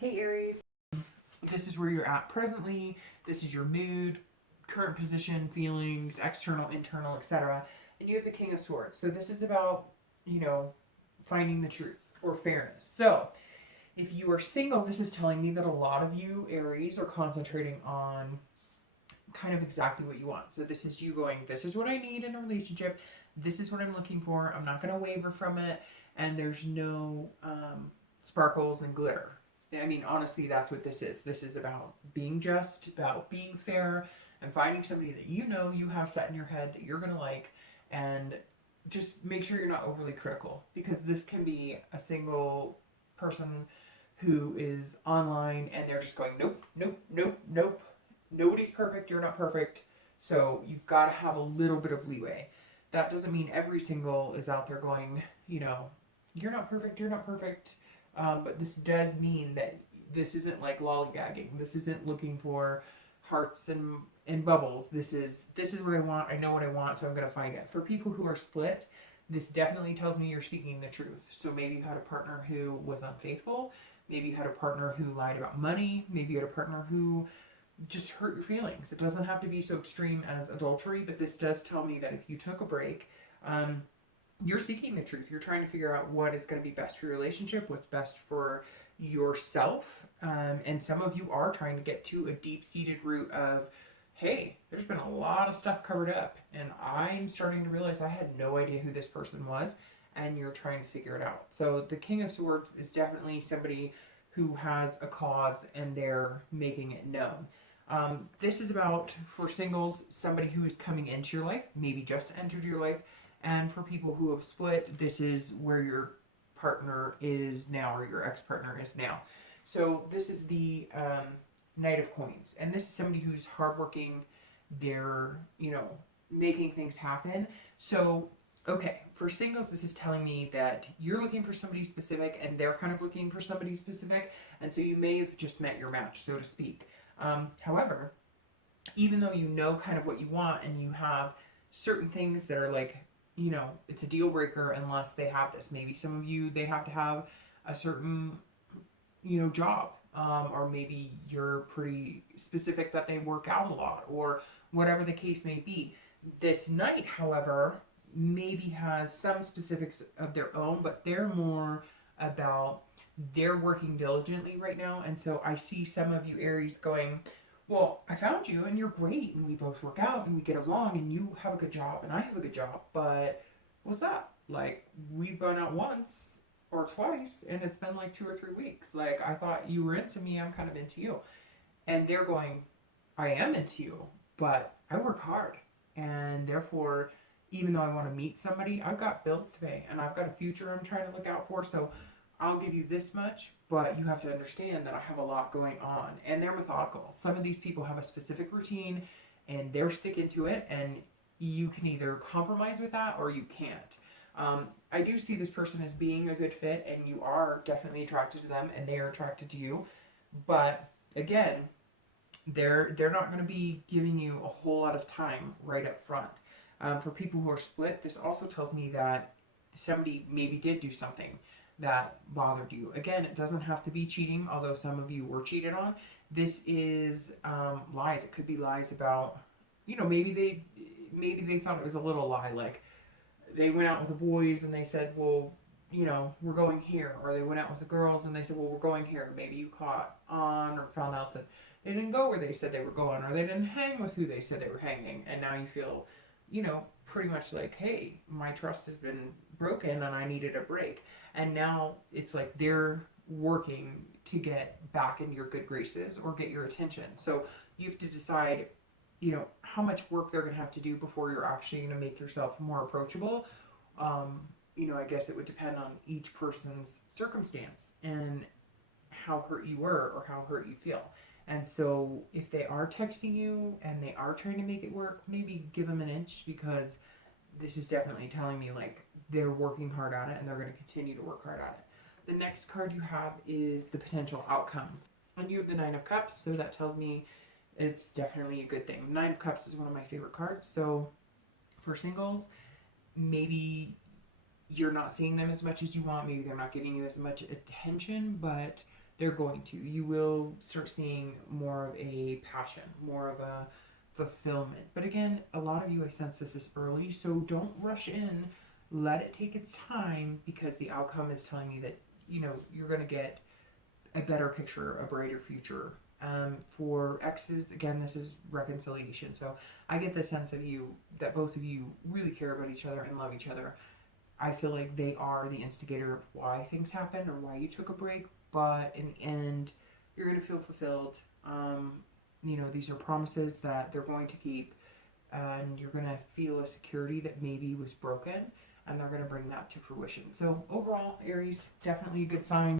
Hey Aries, this is where you're at presently. This is your mood, current position, feelings, external, internal, etc. And you have the King of Swords. So this is about, finding the truth or fairness. So if you are single, this is telling me that a lot of you Aries are concentrating on kind of exactly what you want. So this is you going, this is what I need in a relationship. This is what I'm looking for. I'm not going to waver from it. And there's no sparkles and glitter. I mean, honestly, that's what this is. This is about being just, about being fair, and finding somebody that you have set in your head that you're going to like, and just make sure you're not overly critical, because this can be a single person who is online and they're just going, nope, nope, nope, nope. Nobody's perfect. You're not perfect. So you've got to have a little bit of leeway. That doesn't mean every single is out there going, you're not perfect. You're not perfect. But this does mean that this isn't like lollygagging. This isn't looking for hearts and bubbles. This is what I want. I know what I want, so I'm gonna find it. For people who are split, this definitely tells me you're seeking the truth. So maybe you had a partner who was unfaithful. Maybe you had a partner who lied about money. Maybe you had a partner who just hurt your feelings. It doesn't have to be so extreme as adultery, but this does tell me that if you took a break, you're seeking the truth. You're trying to figure out what is going to be best for your relationship, what's best for yourself. And some of you are trying to get to a deep-seated root of, hey, there's been a lot of stuff covered up, and I'm starting to realize I had no idea who this person was, and you're trying to figure it out. So the King of Swords is definitely somebody who has a cause, and they're making it known. This is about, for singles, somebody who is coming into your life, maybe just entered your life. And for people who have split, this is where your partner is now, or your ex-partner is now. So this is the Knight of Coins. And this is somebody who's hardworking. They're, making things happen. So, okay, for singles, this is telling me that you're looking for somebody specific and they're kind of looking for somebody specific. And so you may have just met your match, so to speak. However, even though you know kind of what you want and you have certain things that are like, it's a deal breaker unless they have this. Maybe some of you, they have to have a certain, job. Or maybe you're pretty specific that they work out a lot, or whatever the case may be. This knight, however, maybe has some specifics of their own, but they're more about they're working diligently right now. And so I see some of you Aries going, well, I found you and you're great and we both work out and we get along and you have a good job and I have a good job, but what's that? Like, we've gone out once or twice and it's been like 2 or 3 weeks. Like, I thought you were into me, I'm kind of into you. And they're going, I am into you, but I work hard. And therefore, even though I want to meet somebody, I've got bills to pay and I've got a future I'm trying to look out for. So I'll give you this much, but you have to understand that I have a lot going on. And they're methodical. Some of these people have a specific routine and they're sticking to it, and you can either compromise with that or you can't. I do see this person as being a good fit, and you are definitely attracted to them and they are attracted to you. But again, they're not going to be giving you a whole lot of time right up front. For people who are split, this also tells me that somebody maybe did do something that bothered you. Again, it doesn't have to be cheating, although some of you were cheated on. This is lies. It could be lies about, maybe they thought it was a little lie, like they went out with the boys and they said, well, we're going here. Or they went out with the girls and they said, well, we're going here. Maybe you caught on or found out that they didn't go where they said they were going, or they didn't hang with who they said they were hanging. And now you feel, pretty much like, hey, my trust has been broken and I needed a break. And now it's like they're working to get back in your good graces or get your attention. So you have to decide, how much work they're going to have to do before you're actually going to make yourself more approachable. I guess it would depend on each person's circumstance and how hurt you were or how hurt you feel. And so if they are texting you and they are trying to make it work, maybe give them an inch, because this is definitely telling me like they're working hard at it and they're going to continue to work hard at it. The next card you have is the potential outcome. And you have the Nine of Cups, so that tells me it's definitely a good thing. Nine of Cups is one of my favorite cards. So for singles, maybe you're not seeing them as much as you want. Maybe they're not giving you as much attention, but they're going to. You will start seeing more of a passion, more of a fulfillment. But again, a lot of you, I sense this is early, so don't rush in. Let it take its time, because the outcome is telling you that, you know, you're going to get a better picture, a brighter future. For exes, again, this is reconciliation. So I get the sense of you, that both of you really care about each other and love each other. I feel like they are the instigator of why things happened or why you took a break, but in the end, you're going to feel fulfilled. You know, these are promises that they're going to keep, and you're going to feel a security that maybe was broken, and they're going to bring that to fruition. So overall, Aries, definitely a good sign.